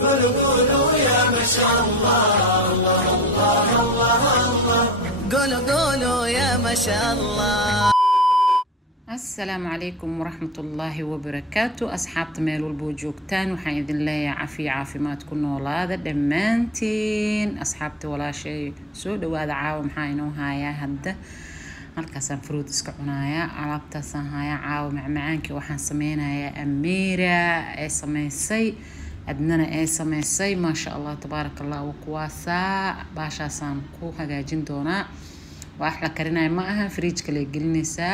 قولوا يا ما شاء الله الله الله الله الله قولوا يا ما شاء الله. السلام عليكم ورحمة الله وبركاته. أصحاب ميل والبوجوكتان وحين إذن الله عافي ما تكون ولاده دمانتين أصحابتي ولا شيء سود وهذا عاوم حاينو هايا هدا halkaasaan fruit iska cunaaya alaabtaasaan haya caawa macmacaankii waxaan sameynaya Amira ee sameysay adnana ee sameysay ma sha Allah tabarakallah wa kuwaasa baashaasaan ku hagaajin doonaa wax la karinayo ma aha fridge kale gelinaysa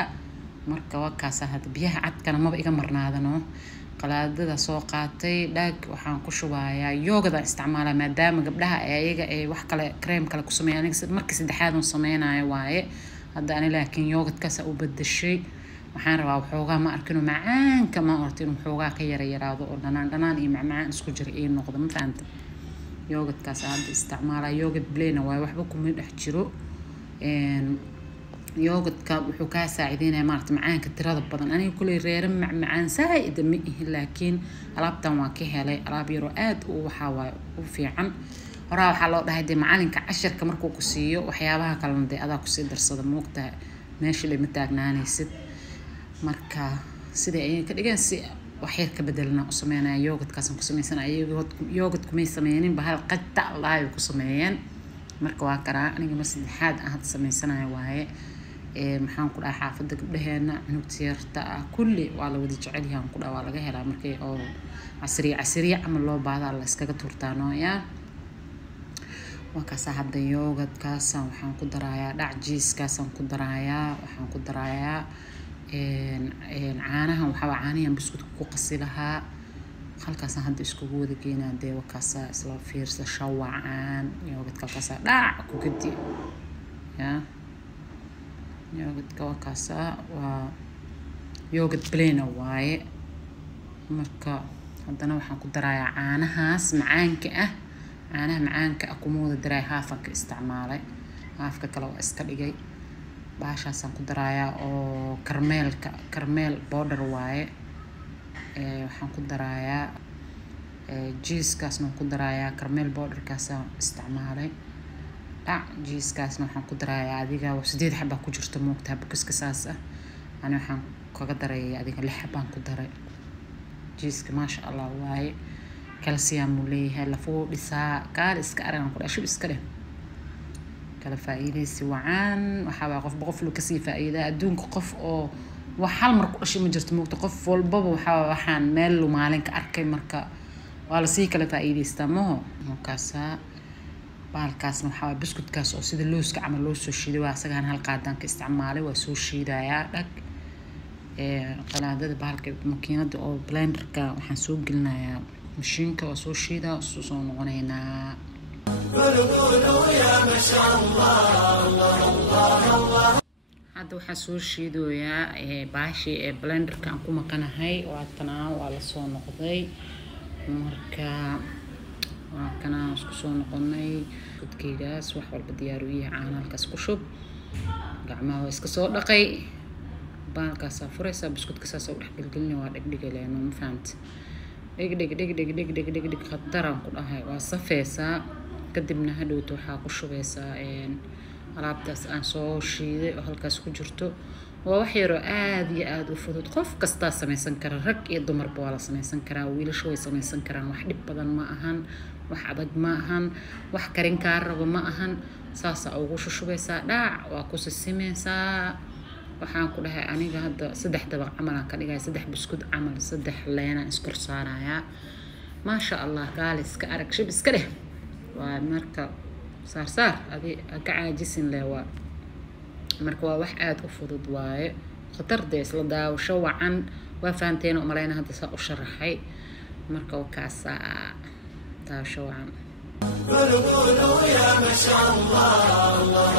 marka wakaasa hada biyaha cadkana maba iga marnaadano qalaadada soo qaatay dhaag waxaan ku shubayaa yoogada isticmaala maadaama gabdhaha ayaga ay wax kale cream kale ku sameeyaan markii saddexaad oo sameynayo waaye هذا أنا لكن يوغت كاسة وبدشي وحان ربا وحوغا ما أركنو معان كما أرتينو وحوغا كيرا يراضو لنان إي معان اسكو جرئين نقضة ما فهمت يوغت كاسة هذا استعمالها يوغت بلينا واي وحبكم من احجرو يوغت وحوكا ساعدين مارت معان كتراض بضان أنا كل ريرم معان سايد مئه لكن ألابتان واكيها لي ألابي رؤاد وحاوا وفي عن horaa waxa loo dhahay macallinka casharka markuu ku siiyo waxyaabaha kala naday adaa ku sii darsada moogta meeshii la mataagnaanaysid marka sida ay ka dhigan si wax yar ka bedelna u sameynaa yogurtkaas ku sameeysan yogurt kuma sameeyeen bahal qadta Allah ku sameeyeen marka waa karaa aniga ma saddexaad aan sameysanayo waaye maxaan ku dhahay xaafada gabdhaheena nugtiyarta kulli waa la wada jecel yahay ku dhawa laga helaa markay oo casriye ama loo baahdo la iskaga turtaano yaa وكاسا هذا يوغد كاسا وحان كدرايا دعجيس كاسا كدرايا وحان كدرايا عانها وحوا عانيا بسكوت كوقسي لها خلكاسا هذا اسكو ودا كينا دي وكاسا اسلا فيرس شوعان يوغد كاسا داع كوكدي يا يوغد كاسا و يوغد بلينا واي مركا هذا وحان كدرايا عانهاس معانك أنا معانك أكمود دراي هافك استعمالي هافك كلو إسكاليجي باشا سانكو درايا أو كرميل بودر واي وحنكو درايا جيس كاس نكو درايا كرميل بودر كاسا استعمالي جيس كاس نحنكو درايا هذيك وسديد حبة كوجرت موقتها بكس كساسة أنا وحنكو درايا هذيك اللي حبة نكو درايا جيس ما شاء الله واي كالسيوم وليه لفوق لسا قال اسكارن قول اشوف اسكره كلا فائده سوعان وحا قف بقفلو كسي فائده ادونك قف او وحال marku dhashay ma jirto moogta qof walbaba waxaan meel lu maalinka arkay marka waa la sii kala faa'iideysta markaasa baalkaas waxa biskutkaas oo sida looska amal loo soo shiiday waa asagaan hal qaadan ka isticmaalay waa soo shiidaya dhag qalaadada baalka makiinada oo blenderka waxaan soo gelinayaa مشينك وسوشيدا وسوسون غنينا قولوا يا ما شاء الله الله الله الله هذا وحسوشيدو يا باشي بلندر كان كوما كان هاي واتنا وعلى صون نقضي مركا وكنا سكسون قناي كدكيغاس وحول بديارويه عانا الكسكشوب قعما واسكسو دقي بالكاسا فريسا بسكوت كساسا ودخ قلقلني وادق لانه ما فهمت دق خطران كل هاي وصفيسا قدمنا هدوت waxaa ku shubeysaa alaabtaas aan soo shiiday oo halkaas ku jirto waa wax yar aad iyo aad u fudud qof kasta sameeysan kara rag iyo dumarba waa la sameeysan karaa wiilashu way sameeysan karaan wax dhib badan ma ahan wax adag ma ahan wax karin ka rabo ma ahan saasa ugu shubeysaa dhaac waa ku sisimeysaa waxaan ku dhahay aniga hadda 3 dabaq amal aan ka dhigay 3 biskud amal 3 leena iskor saaraya ma sha Allah gaal iska arag shib iska leh waa marka saar adi ka caajisin leewa marka waa wax aad u fudud waaye khatar dees la daawasho wacan waa faanteen oo malayna hadda saa u sharaxay marka kaasa daawasho wacan قولوا يا ما شاء الله الله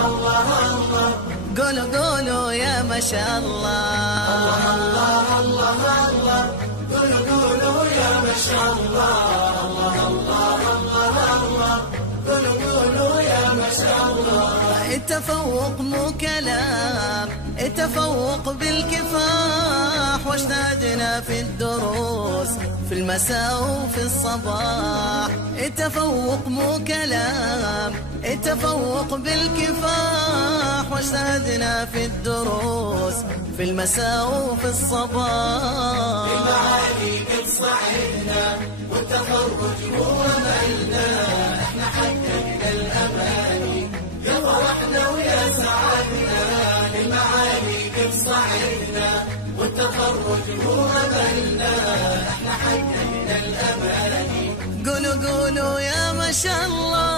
الله الله قولوا يا ما شاء الله الله الله الله قولوا يا ما شاء الله الله الله الله قولوا يا ما شاء الله التفوق مو كلام التفوق بالكفاح واجتهدنا في الدروس في المساء وفي الصباح. التفوق مو كلام، التفوق بالكفاح. واجتهدنا في الدروس في المساء وفي الصباح. المعالي قد صعدنا والتخرج هو مالنا، احنا حققنا الاماني يا فرحنا ويا سعدنا. المعالي قد صعدنا والتخرج هو مالنا، احنا حققنا الاماني. قولوا قولوا يا ما شاء الله،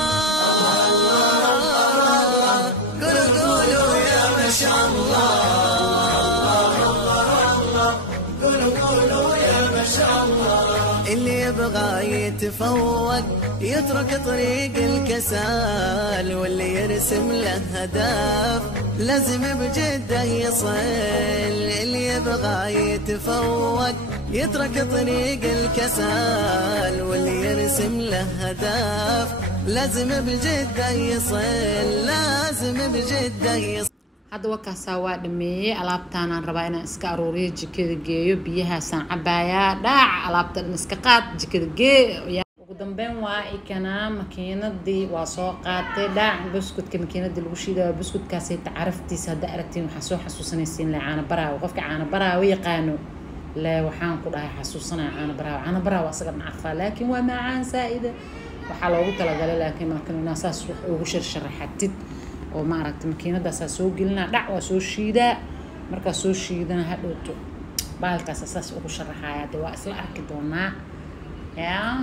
قولوا قولوا يا ما شاء الله، قولوا قولوا يا ما شاء الله. اللي يبغى يتفوق يترك طريق الكسال، واللي يرسم له هدف لازم بجده يصل. اللي يبغى يتفوق يترك طريق الكسال، واللي يرسم له هدف لازم بجده يصل، لازم بجده يصل. hadda wakaasaa waa dhameeyey alaabtaanaan rabaa inaan iska aruuriyo jikada geeyo biyahaasaan cabayaa dhaac alaabta dhan iska qaad jikada gee. ugu dambeyn waa ikanaa makiinadii waa soo qaatay dhaac buskudka makiinada lagu shiidayo buskudkaasay tacaraftiisa hadda aragtiin waxaa soo xasuusanaysiin le caano baraawo qofka caano baraawo yaqaano le waxaan ku dhahay xasuusanaya caano baraawo asaga nacafaa laakiin waa macaan saa'ida waxaa loogu talagalay laakiin markan inaa saas wax ugu sharaxatid oo ma aragtay makiinadaasaa soo gelinaa dhac waa soo shiidaa markaa soo shiidana hadhowto baalkaas saas ugu sharaxayaa dee waa isla arki doonaa yaa.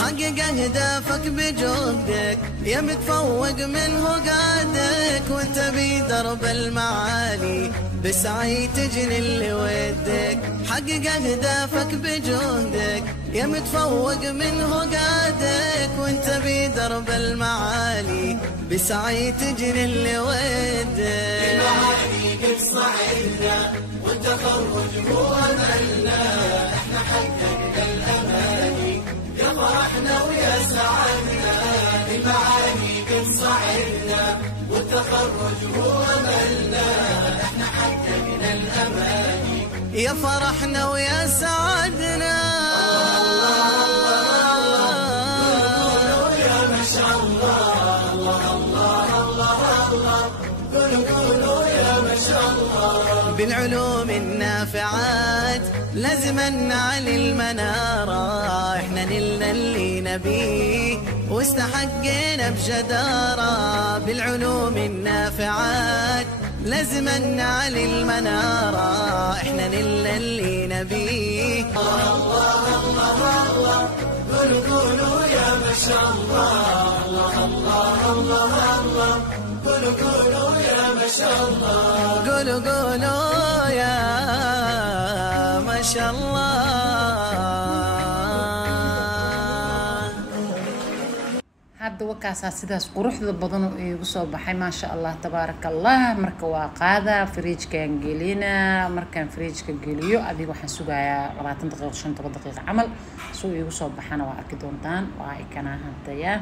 حقق أهدافك بجهدك يا متفوق منه قادك، وانت بدرب المعالي بسعي تجني اللي ودك. حقق أهدافك بجهدك يا متفوق منه قادك، وانت بدرب المعالي بسعي تجني اللي ودك. المعالي قد صعدنا والتخرج هو مالنا، احنا حققنا الاماني يا فرحنا ويا سعدنا. المعالي قد صعدنا والتخرج هو مالنا، احنا حققنا الاماني يا فرحنا ويا سعدنا. يا ما شاء الله، الله الله الله الله. قولوا قولوا يا ما شاء الله. بالعلوم النافعات لازم نعلي المنارة، احنا نلنا اللي نبيه واستحقينا بجدارة. بالعلوم النافعات لازم نعلي المنارة، احنا نلنا اللي نبيه. الله الله الله. قولوا قولوا يا ما شاء الله، الله الله الله الله. قولوا قولوا يا ما شاء الله. قولوا قولوا يا ما شاء الله. hadda wakaasaa sidaas quruxda badan oo iigu soo baxay maasha allah tabaaraka allah. marka waa qaada fridge-kaan gelinaa, markaan fridge-ka geliyo adiga waxaan sugayaa 20 daqiiqo 5 daqiiqo camal soo iigu soo baxana waa arki doontaan. waa ikanaa hadaya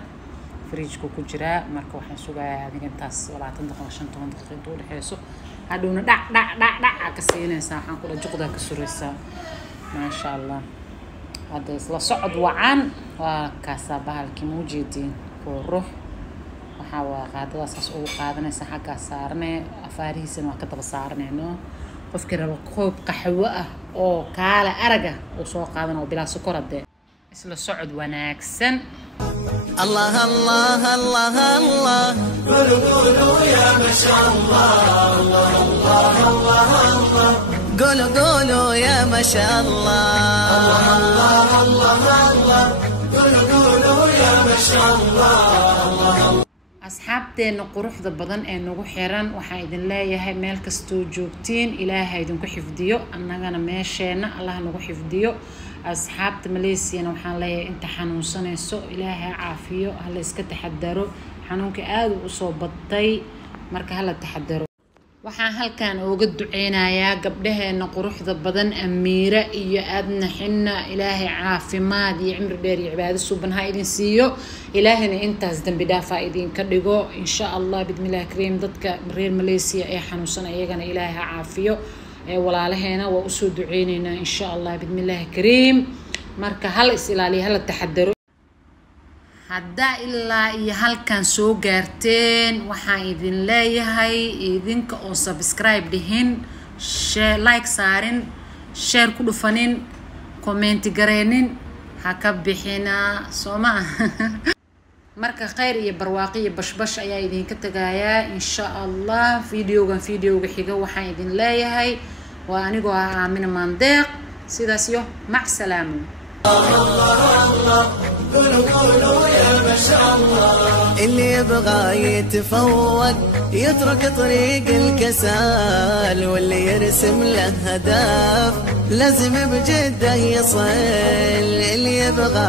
fridge-ku ku jiraa, marka waxaan sugayaa adiga intaas 20 daqiiqo 5 daqiiqo intuu dhexeyso hadhowna dhac ka siinaysaa waxaan kula juqdaa ka suraysaa maasha allah. hadda isla socod wacan waa kaasaa bahalkii muujeediin ruux waxaa waa qaadadaasaas ugu qaadanaysa xaggaa saarnee afaarihiisana waa ka daba saarnayno. qofkii rabo koob qaxwo ah oo kaala araga uu soo qaadan oo bilaa sokor hadee isla socod wanaagsan. الله الله الله الله. قولوا قولوا يا ما شاء الله، الله الله الله الله. قولوا قولوا يا ما شاء الله، الله الله الله. قولوا قولوا يا ما شاء الله، الله الله. asxaabteena quruxda badan ee nagu xiran waxaan idin leeyahay meel kastoo joogtiin ilaahay idinku xifdiyo, annagana meesheena allah nagu xifdiyo. asxaabta Malaysia waxaan leeyahay inta xanuunsanayso ilaahay caafiyo, hala iska taxadaro, xanuunka aad u soo batay marka hala taxadaro. waxaan halkaan uga duceynayaa gabdhaheena quruxda badan Amiira iyo Adna Xinna, ilaahay caafimaad iyo cimri dheer iyo cibaado suuban ha idin siiyo, ilaahayna intaas dambi dhaaf idin ka dhigo insha Allah bidmillaah kareem. dadka reer Malaysia ee xanuunsan ayagana ilaahay ha caafiyo, walaalaheena waa u soo duceynayna insha Allah bismillaah kariim marka hal is ilaaliyo hal taxadaro hadda ilaa iyo halkan soo gaarteen waxaan idin leeyahay idinka oo subscribe dhihin share like saarin share ku dhufanin comment gareenin ha ka bixina sooma marka khayr iyo barwaaqo iyo bashbash ayaa idinka tagayaa insha Allah videoga xiga waxaan idin leeyahay waa anigoo Aamina Mandeeq sidaas iyo mac salaamo قولوا يا ما شاء الله اللي يبغى يتفوق يترك طريق الكسال واللي يرسم له هدف لازم بجده يصل اللي يبغى